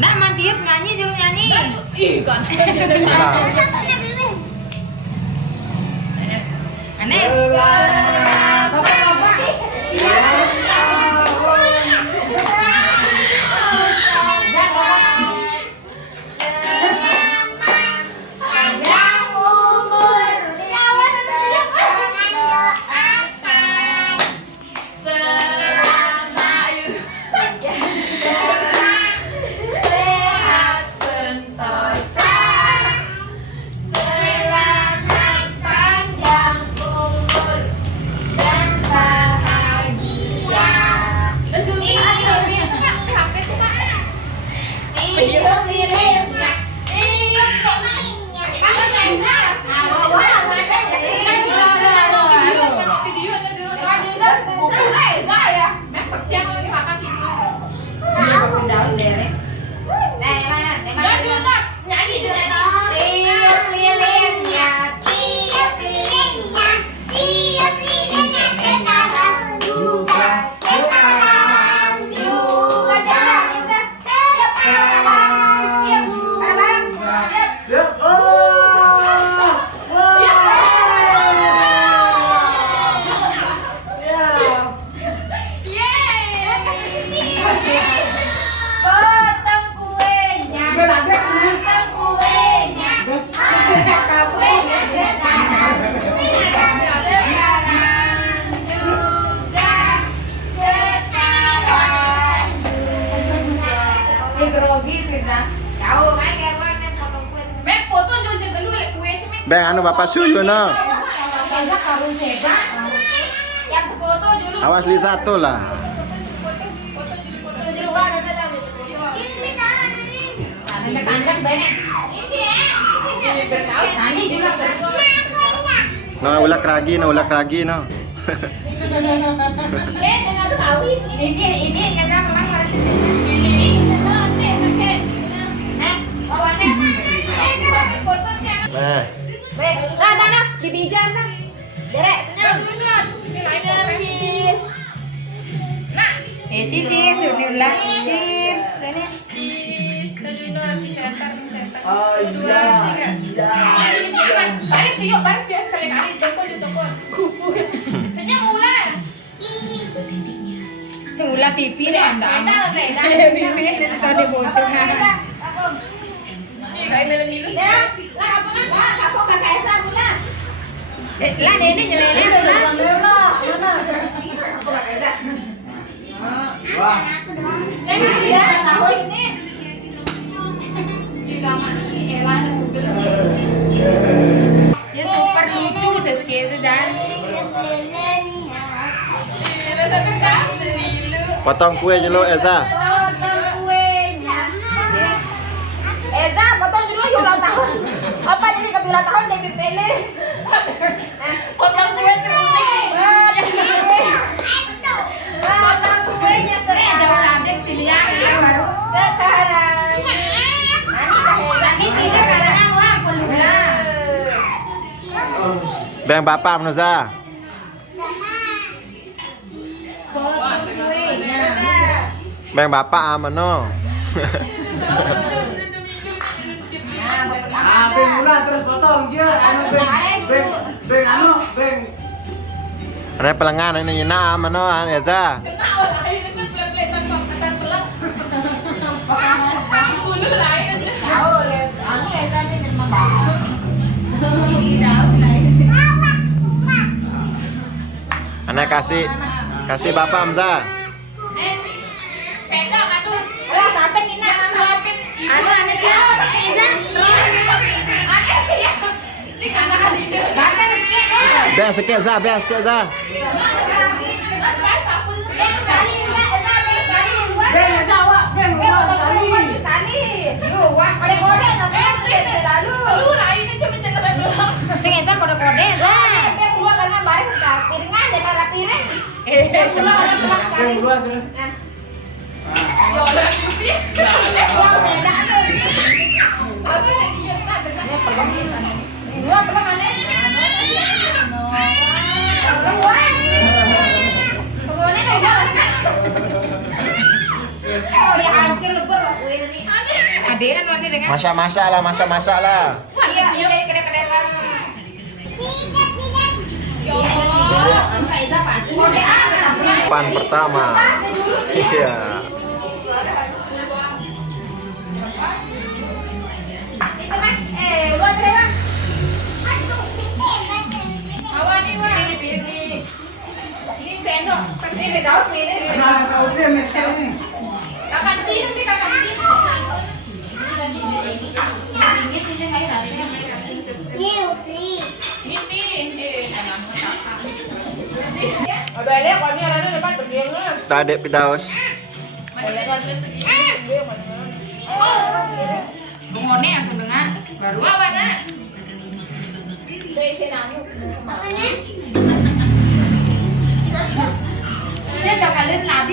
Nah, mantiup nyanyi dulu nyanyi. Ih, kan. Aneh. Bapak-bapak. Bang, anu bapak suyu no. Awas li satu lah. No ulak ragi no. Nah, dibijan nah. Derek, senyum. Cheese. Nah, titis, ini ulang. Cheese, ini. Cheese, Oh iya. Baris yuk, sekali-kali. Jokor. Senyum ulang. Semula TV deh anda. Bibit itu tadi bocor nah. Kayak milu-milu sih. Lah, apa lah? Kapok kakak Esa mula. Lah, ini nyelele lah. Mana? Kapok kakak Esa. Wah. Ini ya, tahu ini. Di kamar ini Ella ada super. Ya super lucu seski itu dan. Potong kue dulu Eza. Eza, potong dulu yuk ulang tahun. Apa jadi ke ulang tahun Devi Pele? Potong kue terus nih. Potong kuenya sekarang. Jauh ladek sini ya, baru sekarang. Ini sini karena uang pelula. Bang bapak Nuza. Potong kuenya. Bang bapak amano. Beng mula terus potong dia. Beng. Ada pelengan ini nyena amano Eza. Anak kasih bapak Amza. Pegang aduh. Sampai ngina anu anak jauh Eza. Ini kakak dia. Kakak dia. Bang sikit Za. Beng Jawa, beng sekali. Yuk, wah, kode-kode lalu. Lu lain aja mencet belakang. Sing Eza kode-kode, Za. Beng dua karena bareng piringan dan para piring. Beng dua terus. Yo, udah pipi. Wow, seda lu. Apa jadi dia tak ada permintaan. Gua pernah aneh. Wah. Pokoknya saya Adean wani dengan. Masak-masak lah, masak-masak lah. Iya, iya kedai-kedai kan. Ya Allah. Pan pertama. Iya. Itu Bang. Luar deh, Bang. Awan nih, Bang. Ini sendok. Ini daus ini. Nah, kau dia mesti ni. Kakak tin, ini kakak tin. Tadek pitaus. Bungone asal dengan baru apa nak? Dari sini Dia udah kalian nabi